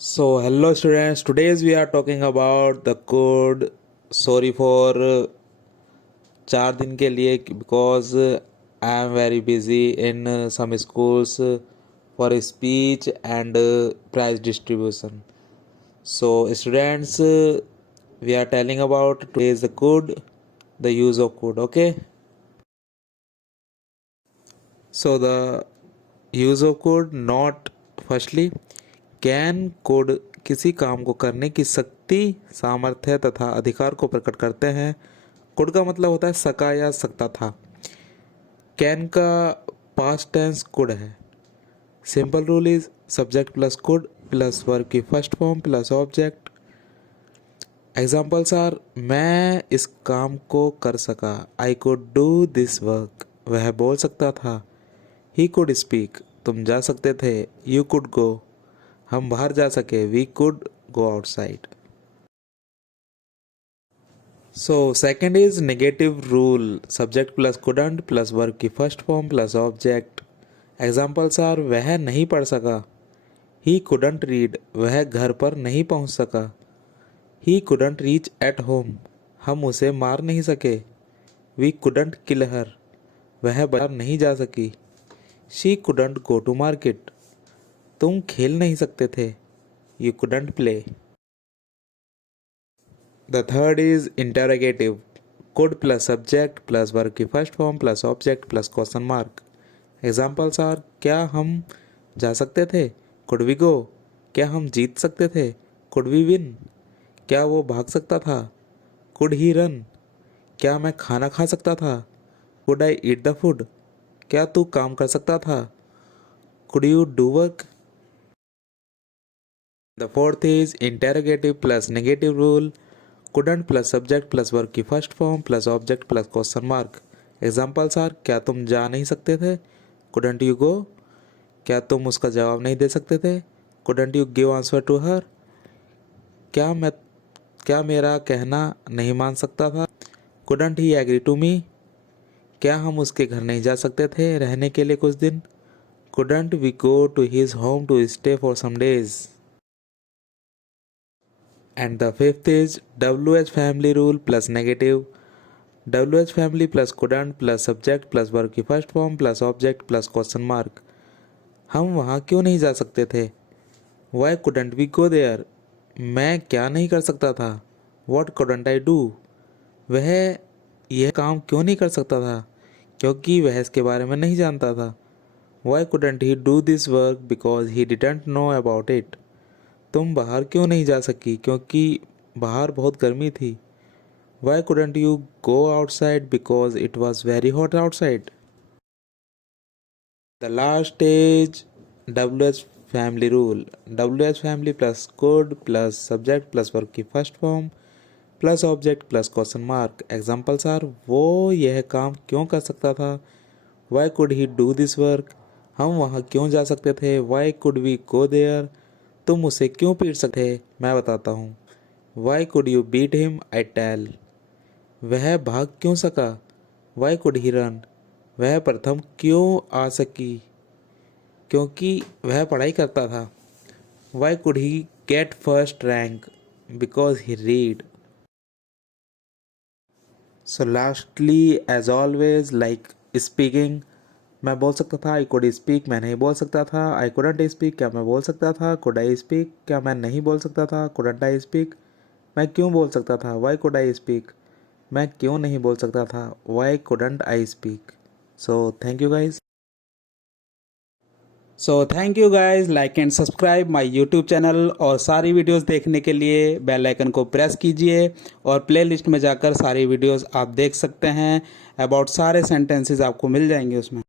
So, hello students. Today's we are talking about the code. Sorry for 4 दिन के लिए because I am very busy in some schools for speech and prize distribution. So, students, we are telling about today's the code, the use of code. Okay. So the use of code not firstly can code किसी काम को करने की शक्ति सामर्थ्य तथा अधिकार को प्रकट करते हैं। कोड का मतलब होता है सका या सकता था। कैन का पास्ट टेंस कोड है। Simple rule is subject plus could plus verb की first form plus object. Examples are मैं इस काम को कर सका, I could do this work, वह बोल सकता था। ही कुड स्पीक, तुम जा सकते थे। यू कुड गो, हम बाहर जा सके। We could go outside. So second is negative rule, subject plus couldn't plus verb की first form plus object. Examples are वह नहीं पढ़ सका, ही कुडंट रीड, वह घर पर नहीं पहुंच सका। He couldn't reach at home, हम उसे मार नहीं सके। वी कुडंट किल हर, वह बाजार नहीं जा सकी। She couldn't go to market, तुम खेल नहीं सकते थे। You couldn't play. The third is interrogative, could plus subject plus verb की first form plus object plus question mark. Examples are क्या हम जा सकते थे, कुड वी गो, क्या हम जीत सकते थे, कुड वी विन, क्या वो भाग सकता था, कुड ही रन, क्या मैं खाना खा सकता था, could I eat the food, क्या तू काम कर सकता था, could you do work. The fourth is interrogative plus negative rule, couldn't plus subject plus verb की first form plus object plus question mark. Examples are क्या तुम जा नहीं सकते थे, couldn't you go, क्या तुम उसका जवाब नहीं दे सकते थे, couldn't you give answer to her, क्या मेरा कहना नहीं मान सकता था, couldn't he agree to me, क्या हम उसके घर नहीं जा सकते थे रहने के लिए कुछ दिन, couldn't we go to his home to stay for some days। And the fifth is WH family rule plus negative, WH family plus couldn't plus subject plus verb की first form plus object plus question mark. हम वहाँ क्यों नहीं जा सकते थे, Why couldn't we go there, मैं क्या नहीं कर सकता था, What couldn't I do, वह यह काम क्यों नहीं कर सकता था, क्योंकि वह इसके बारे में नहीं जानता था। Why couldn't he do this work because he didn't know about it, तुम बाहर क्यों नहीं जा सकी क्योंकि बाहर बहुत गर्मी थी। Why couldn't you go outside because it was very hot outside। The last is WH family rule, WH family plus could plus subject plus verb की first form plus object plus question mark. Examples are वो यह काम क्यों कर सकता था, Why could he do this work, हम वहाँ क्यों जा सकते थे, Why could we go there, तुम उसे क्यों पीट सकते थे, मैं बताता हूँ। Why could you beat him, I tell, वह भाग क्यों सका, Why could he run, वह प्रथम क्यों आ सकी, क्योंकि वह पढ़ाई करता था। Why could he get first rank, because he read। So lastly as always like speaking, मैं बोल सकता था, आई कुड स्पीक, मैं नहीं बोल सकता था। आई कुडंट स्पीक, क्या मैं बोल सकता था। कुड आई स्पीक, क्या मैं नहीं बोल सकता था। कुडंट आई स्पीक, मैं क्यों बोल सकता था। वाई कुड आई स्पीक, मैं क्यों नहीं बोल सकता था। Why couldn't I speak. So thank you guys. Thank you guys, like and subscribe my YouTube channel और सारी वीडियोस देखने के लिए बेल आइकन को प्रेस कीजिए और प्लेलिस्ट में जाकर सारी वीडियोस आप देख सकते हैं। अबाउट सारे सेंटेंसेस आपको मिल जाएंगे उसमें।